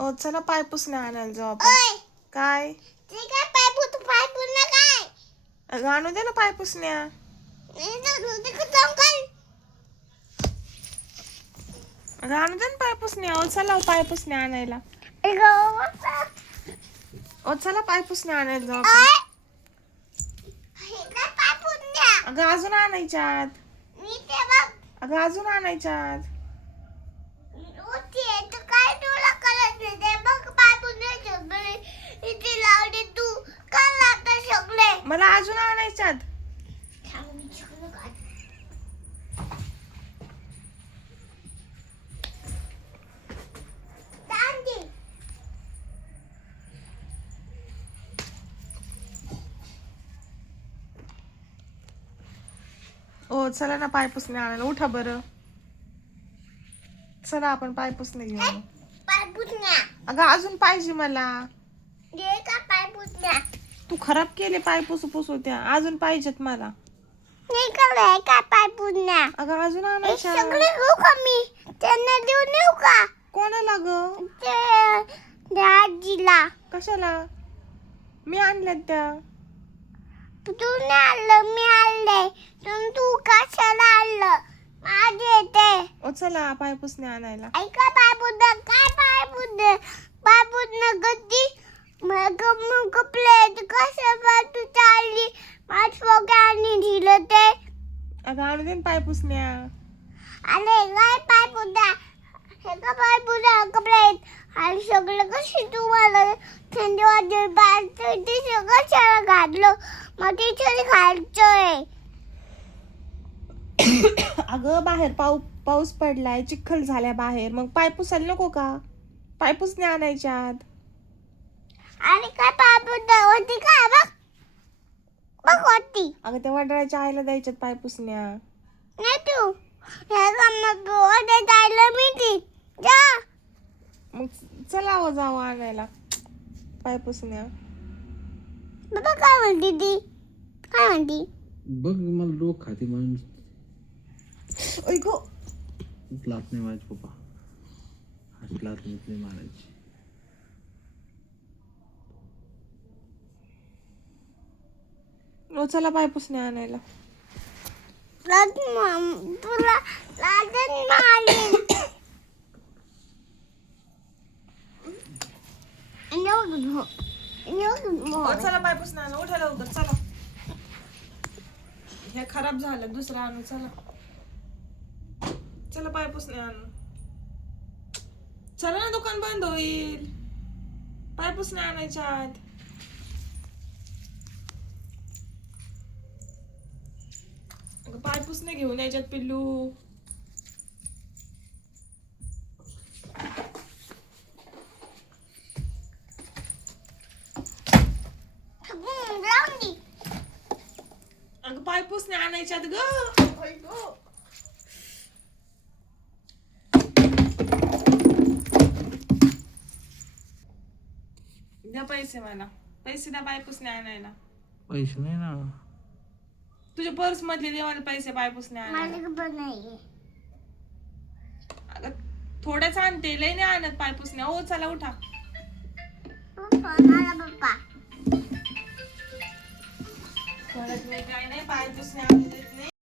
ओ चला पाय पुसण्या आणायला जाऊ आपण. काय अगं आणू दे ना पाय पुसण्या. अगं आणू दे ना पाय पुसण्या. ओ चला पाय पुसण्या आणायला. ओ चला पाय पुसण्या आणायला जाऊ आपण. अगं अजून आणायच्यात. अगं अजून आणायच्यात. मला अजून आणायच्यात. ओ चला ना पाय पुसणे आणायला. उठा बरं. चला आपण पाय पुसणे घेऊ. अगं अजून पाहिजे मला. तू खराब केले पाय पुसू त्या. अजून पाहिजेत मला. अगं अजून आणायच्या. कोणाला ग? आजीला. कशाला? मी आणल्यात त्या. तू नाही आणलं, मी आणले. तू कशाला आणलं? माझे ते. ओ चला पाय पुसणे आणायला. ऐका पाय पुसणं काय पाय पुसणं गती मग प्लेट कशा तू चालली माझ फोगाने दिलं ते. अगं आणू दे ना पाय पुसण्या. अरे काय पाय पुसणं हे का पाय पुसणं प्लेट आणि सगळं कशी तुम्हाला थंडी वाजली पाय ते सगळं शाळा घातलं मग टीचर खायचंय. अगं बाहेर पाऊस पडलाय, चिखल झालाय बाहेर. मग पाय पुसायला नको का? पाय पुसणे आणायच्यात. आणि काय पाय पुसणं होती का बघ होती. अगं त्या वडिलांच्या आईला द्यायच्यात पाय पुसण्या. नाही तू हे मग ओढे जायला मी ती जा. मग चला हो जाऊ आणायला पाय पुसण्या. बाबा काय म्हणते ती काय म्हणते? बघ मला डोक खाते म्हणून ऐको लात नाही माझे पप्पा. हात लात नाही मारायची. ओ चला पाय पुसणे आणायला. तुला लाजन मारली. ओ चला पाय पुसणे आणा. उठा लवकर चला. हे खराब झालं दुसरं आणू. चला चला पाय पुसणे आणू. चला ना दुकान बंद होईल. पाय पुसणे आणायच्यात. अगं पाय पुसणे घेऊन यायच्यात पिल्लू. अगं पाय पुसणे आणायच्यात ग. द्या पैसे मला. पैसे द्या पाय पुसणे आणायला. पैसे नाही ना. तुझ्या पर्स मधले दे मला पैसे पाय पुसणे आणायला. अगं थोडेच आणते, लय नाही आणत पाय पुसणे. ओ चला उठा. पप्पा कळत नाही काय नाही पाय पुसणे आणत नाही.